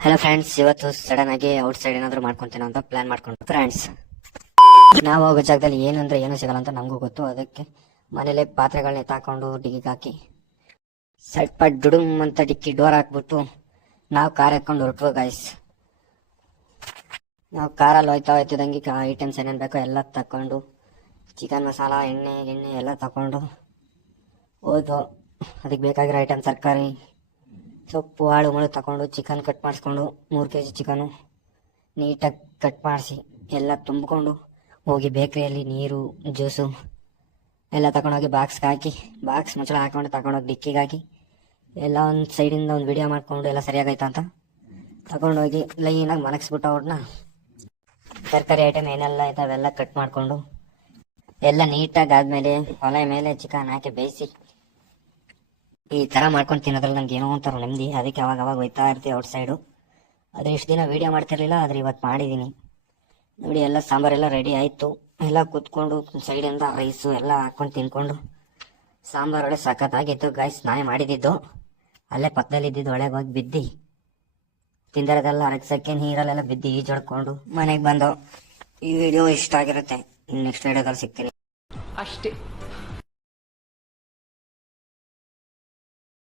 Hello friends, ಇವತ್ತು sudden ಆಗಿ out side ಏನಾದ್ರು ಮಾಡ್ಕೊಂತೇನೆ ಅಂತ ಪ್ಲಾನ್ ಮಾಡ್ಕೊಂಡು ಫ್ರೆಂಡ್ಸ್, ನಾವು ಹೋಗೋ ಜಾಗದಲ್ಲಿ ಏನು ಅಂದ್ರೆ ಏನು ಸಿಗಲ್ಲ ಅಂತ ನಮಗೂ ಗೊತ್ತು. ಅದಕ್ಕೆ ಮನೇಲೆ ಪಾತ್ರೆಗಳನ್ನ ಎತ್ತಾಕೊಂಡು ಡಿಗಿಗೆ ಹಾಕಿ ಸ್ವಲ್ಪ ಡುಡುಮ್ ಅಂತ ಡಿಕ್ಕಿ ಡೋರ್ ಹಾಕ್ಬಿಟ್ಟು ನಾವು ಕಾರ್ ಎತ್ಕೊಂಡು ಹೊರಟು ಗಾಯ್ಸ್. ನಾವು ಕಾರಲ್ಲಿ ಹೋಯ್ತಿದ್ದಂಗೆ ಐಟಮ್ಸ್ ಏನೇನು ಬೇಕೋ ಎಲ್ಲ ತಕೊಂಡು, ಚಿಕನ್ ಮಸಾಲ, ಎಣ್ಣೆ ಎಲ್ಲ ತಕೊಂಡು ಹೋದ್ವು. ಅದಕ್ಕೆ ಬೇಕಾಗಿರೋ ಐಟಮ್ ತರಕಾರಿ, ಸೊಪ್ಪು, ಆಳು ಮುಳು ತಗೊಂಡು ಚಿಕನ್ ಕಟ್ ಮಾಡಿಸ್ಕೊಂಡು 3 kg ಚಿಕನು ನೀಟಾಗಿ ಕಟ್ ಮಾಡಿಸಿ ಎಲ್ಲ ತುಂಬಿಕೊಂಡು ಹೋಗಿ ಬೇಕ್ರಿಯಲ್ಲಿ ನೀರು, ಜ್ಯೂಸು ಎಲ್ಲ ತಗೊಂಡೋಗಿ ಬಾಕ್ಸ್ಗೆ ಹಾಕಿ, ಬಾಕ್ಸ್ ಮುಚ್ಚಳ ಹಾಕೊಂಡು ತಗೊಂಡೋಗಿ ಡಿಕ್ಕಿಗೆ ಹಾಕಿ ಎಲ್ಲ ಒಂದು ಸೈಡಿಂದ ಒಂದು ವಿಡಿಯೋ ಮಾಡಿಕೊಂಡು ಎಲ್ಲ ಸರಿಯಾಗೈತೆ ಅಂತ ತಗೊಂಡೋಗಿ ಲೈನಾಗಿ ಮಲಗಿಸ್ಬಿಟ್ಟು ಅವ್ರನ್ನ ತರಕಾರಿ ಐಟಮ್ ಏನೆಲ್ಲ ಇದಾವೆಲ್ಲ ಕಟ್ ಮಾಡಿಕೊಂಡು ಎಲ್ಲ ನೀಟಾಗಿ ಆದಮೇಲೆ ಒಲೆ ಮೇಲೆ ಚಿಕನ್ ಹಾಕಿ ಬೇಯಿಸಿ ಈ ಥರ ಮಾಡ್ಕೊಂಡು ತಿನ್ನೋದ್ರಲ್ಲಿ ನಂಗೆ ಏನೋ ಒಂಥರ ನೆಮ್ಮದಿ. ಅದಕ್ಕೆ ಅವಾಗ ಹೋಯ್ತಾ ಇರ್ತೀವಿ ಔಟ್ ಸೈಡು. ಆದರೆ ಇಷ್ಟು ದಿನ ವೀಡಿಯೋ ಮಾಡ್ತಿರ್ಲಿಲ್ಲ, ಆದರೆ ಇವತ್ತು ಮಾಡಿದ್ದೀನಿ ನೋಡಿ. ಎಲ್ಲ ಸಾಂಬಾರೆಲ್ಲ ರೆಡಿ ಆಯಿತು. ಎಲ್ಲ ಕೂತ್ಕೊಂಡು ಸೈಡಿಂದ ರೈಸು ಎಲ್ಲ ಹಾಕ್ಕೊಂಡು ತಿನ್ಕೊಂಡು ಸಾಂಬಾರು ಒಳ್ಳೆ ಸಖತ್ತಾಗಿತ್ತು ಗಾಯ್ಸ್. ನಾನೇ ಮಾಡಿದ್ದು, ಅಲ್ಲೇ ಪಕ್ಕದಲ್ಲಿ ಇದ್ದಿದ್ದು ಒಳಗೆ ಹೋಗಿ ಬಿದ್ದು ತಿಂದಿರೋದೆಲ್ಲ ಅರಗ್ಸಕ್ಕೆ ನೀರಲ್ಲೆಲ್ಲ ಬಿದ್ದು ಈಜಾಡ್ಕೊಂಡು ಮನೆಗೆ ಬಂದು. ಈ ವಿಡಿಯೋ ಇಷ್ಟ ಆಗಿರುತ್ತೆ. ನೆಕ್ಸ್ಟ್ ವಿಡಿಯೋದಲ್ಲಿ ಸಿಗ್ತೀನಿ ಅಷ್ಟೇ.